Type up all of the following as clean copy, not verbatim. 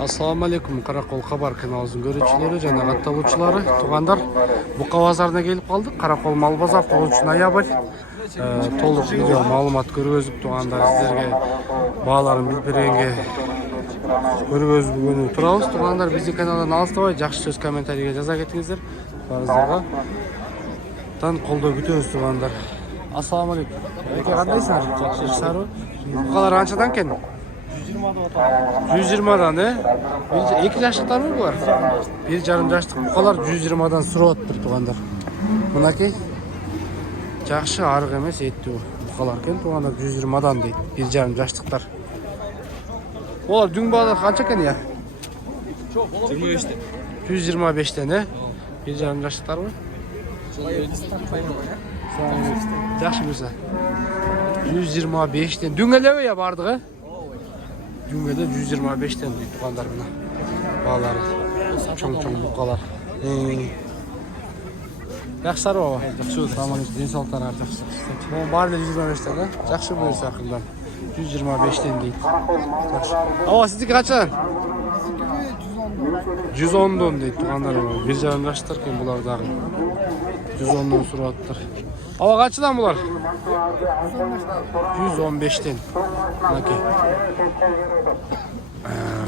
Assalamu alaikum, Karakol Xabar kanalımızın görüntüleri және катталуучулары, тугандар. Бука базарына келип калдык. Каракол мал базар 9 ноябрь. Толук видео маалымат көргөзүп тугандар сиздерге бааларын билип бергенге көргөзүп турабыз. Тугандар биздин каналдан алыстабай, жакшы сөз комментарийге жаза кетиңиздер. Барыңыздарга тан колдоо күтөбүз тугандар. Assalamu alaikum. Эке кандайсыңар? Жакшысызбы? Букалар канчадан экен? 120'dan ne? 2 yaşlıklar mı var? 1,5 yaşlık bukalar 120'dan surap atır tuğanlar. Bunaki жақшы арық емес етті бұқалар кен туғандар 120'dan дейді 1,5 yaşlıklar. Олар дүң бағалар қанша кен я? 125'ten ne? 1,5 yaşlıklar mı? Жақшы болса. 125'ten дүң әлеуі я бардығы? Düngede 125'ten deyip tuğanlar buna. Bağları. Çoğun bukalar. Yaxşılar o. Tamam, den sağlıktan artaqsız. Bu barda 125'ten de. Yaxşı buyursa akıldan. 125'ten deyip. Ava sizdeki kaçan? 110'dan deyip tuğanlar o. Bir canım yaşlılarken bular dağı. 110'dan suru attılar. Ava kaçıdan bular? 115'ten. Naki.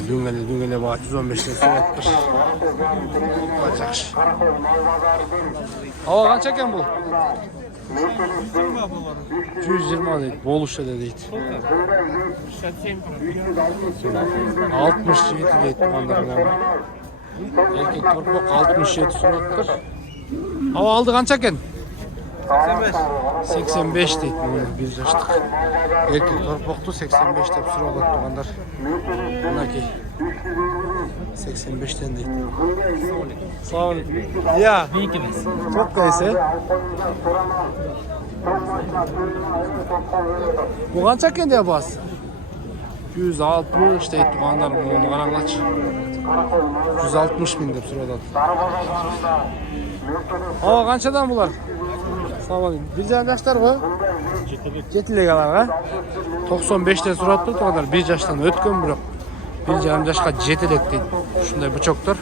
Düngele bağ 115'ten soğuttır. Жақшы. Ава қанша екен бұл? 120 дейді, болушы дейді. 67 дейді туғандарына. Еркек торпақ 67 соғыттыр. Ава алды қанша екен? 85 дейді, bir yaşlık. Erkek torpaqtu 85 деп сұрап туғандар. Мынаки 85'ten дейді. Sağ olun. Ya, çok kayısı. Bu qancha ekan de bas? 160 deydi tuğanlar, onu qarаңlaçı. 160 bin деп сұрап. Ava qanchadan bular? Bir can yaşlar mı? Жетілек аларға 95'ten suratты туғандар 1 жаштан өткен бірақ 1,5 жашқа жетілек дейді. Шундай бычоктор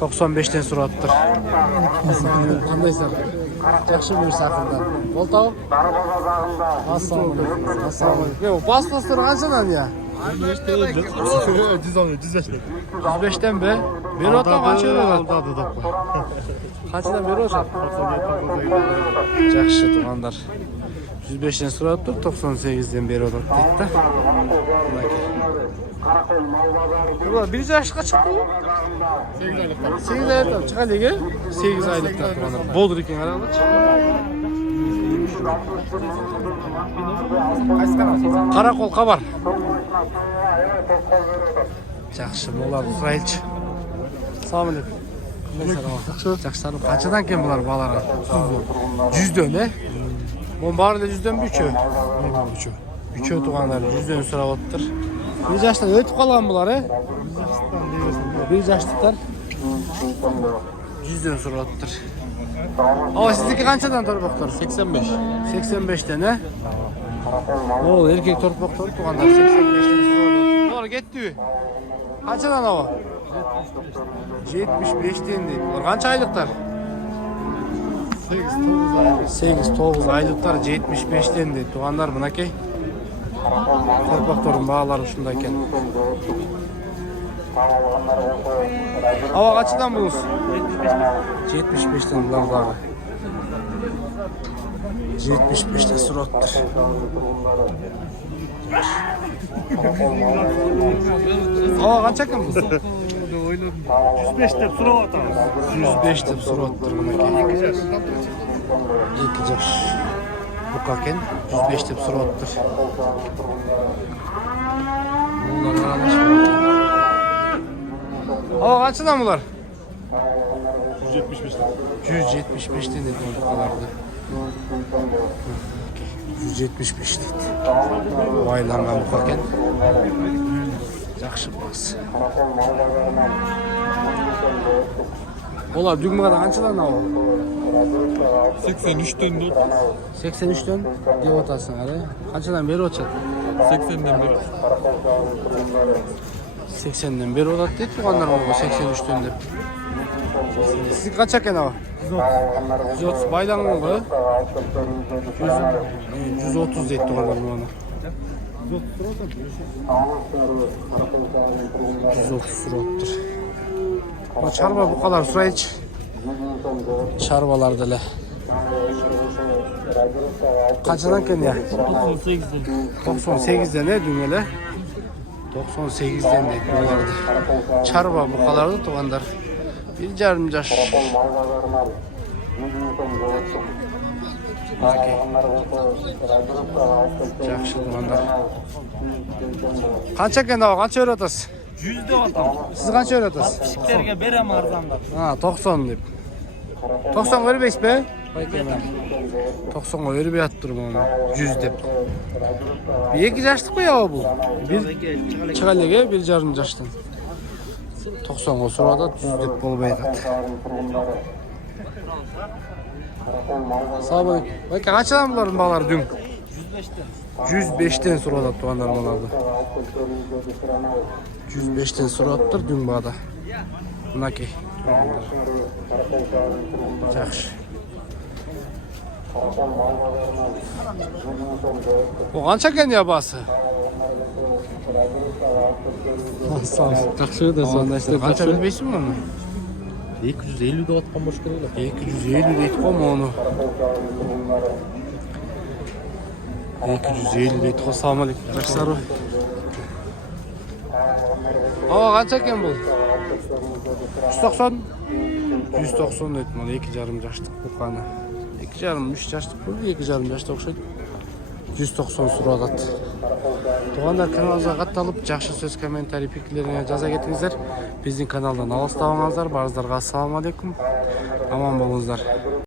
95'ten surаттыр. Қандайсың? Жақшы бұйырса ақылдан. Бол тауып? Ассалаумағалейкум. Паспорттар қаншадан я? 105'ten be. Bir otan қанша береді? Қаншадан бері olsa? Жақшы туғандар. 105'ten suratты, 98'den beri odat дейді да. Бұлар 1 yaşқа шықты ғой? 8 aylıqtan çıqa lege? 8 aylıqtan туғандар. Болдыр екен қарағылычы. Karakol Xabar. Жақшы, оларды сұрайлычы. Салам алейкум. Жақсылар, қаншадан кен бұлар баларға? 100'den ne? Bunun barında 100'den mi 3'ü? 3'ü tuğanlar 100'den sırap ottır. 1 yaştan ötüp kalan bunlar he? 1 yaşlıklar 100'den sırap ottır. Ama sizdeki kaçadan torpaqtar? 85. 85'ten he? Oğul erkek torpaqtar tuğanlar 85'ten sırap ottır. Doğru gitti. Kaçadan hava? 75'ten değil. Bunlar kaç aylıklar? 8-9 aylıklar 75'ten deydi. Туғандар мынакей. Torpaqтордун бағалары ушундай экен. Ава качадан булуз? 75'ten булар дагы. 75'ten сураттыр. Ава канча экен бул? 105 деп сурап атабыз. 105 деп сурап атыр мынакей. 2 жаш. Бука экен 105 деп сурап атыр. Булар аралашып. Ава канчадан булар? 175'ten. 175'ten деп букаларды. 175 deydi. Байланған бука экен. Жақшы бас. Олар дүгмада қаншадан ау? 83'ten deyip. 83'ten деп отасың, қаншадан бері отшат? 80'den beri. 80'den beri odat deyip tuğanlar mı? 83'ten de. Siz kaç eкен abi? 130 baylanın mı? 130 deyip tuğanlar mı onu? 130 suratdır. O çarba bu kadar süre hiç. Çarbalar dele. Kaçıdan ken ya? 98'den ne düğmeli? 98'den de dolardı. Çarba bu kadardı tuğanlar. Bir yarım yaş. Жақсы туғандар. Қанша екен ау? Қанша өретасыз? 100 деп атам. Сіз қанша өретасыз? Кішіктерге берем арзандап. 90 деп. 90 өрбейсіз бе? 90-ға өрбей аттырым оны. 100 деп. Екі жаштық қой ау бұл? Чығалеге бір жарым жаштан. 90-ға сұрады, 100 деп болып айтады. Sağ olun. Bakın kaçtan bunların bağları dün? 105'ten suradı tuğanlar bağlardı. 105'ten suradıdır dün bağda. Buna ki. Yaxşı. O kança eken ya bası? Sağ ol. Жақсы да сонда işte Kança bilmeysin mi onu? 250 деп атқан бош керек. 250 deyip koyma onu. 250 deyip koy. Selamun aleyküm. Arkadaşlar. Aa kaç eken bu? 190. 190 deyip bana 2,5 yaşlık bu kanı. 2,5-3 yaşlık bu. 2,5 yaşta okşaydı. 190 suradat. Туғандар каналымызға қатталып, жақсы сөз, комментарий, пикірлеріне жаза кетіңіздер. Біздің каналдан алыстабаңыздар. Барыңыздарға ассаламу алейкум. Аман болыңыздар.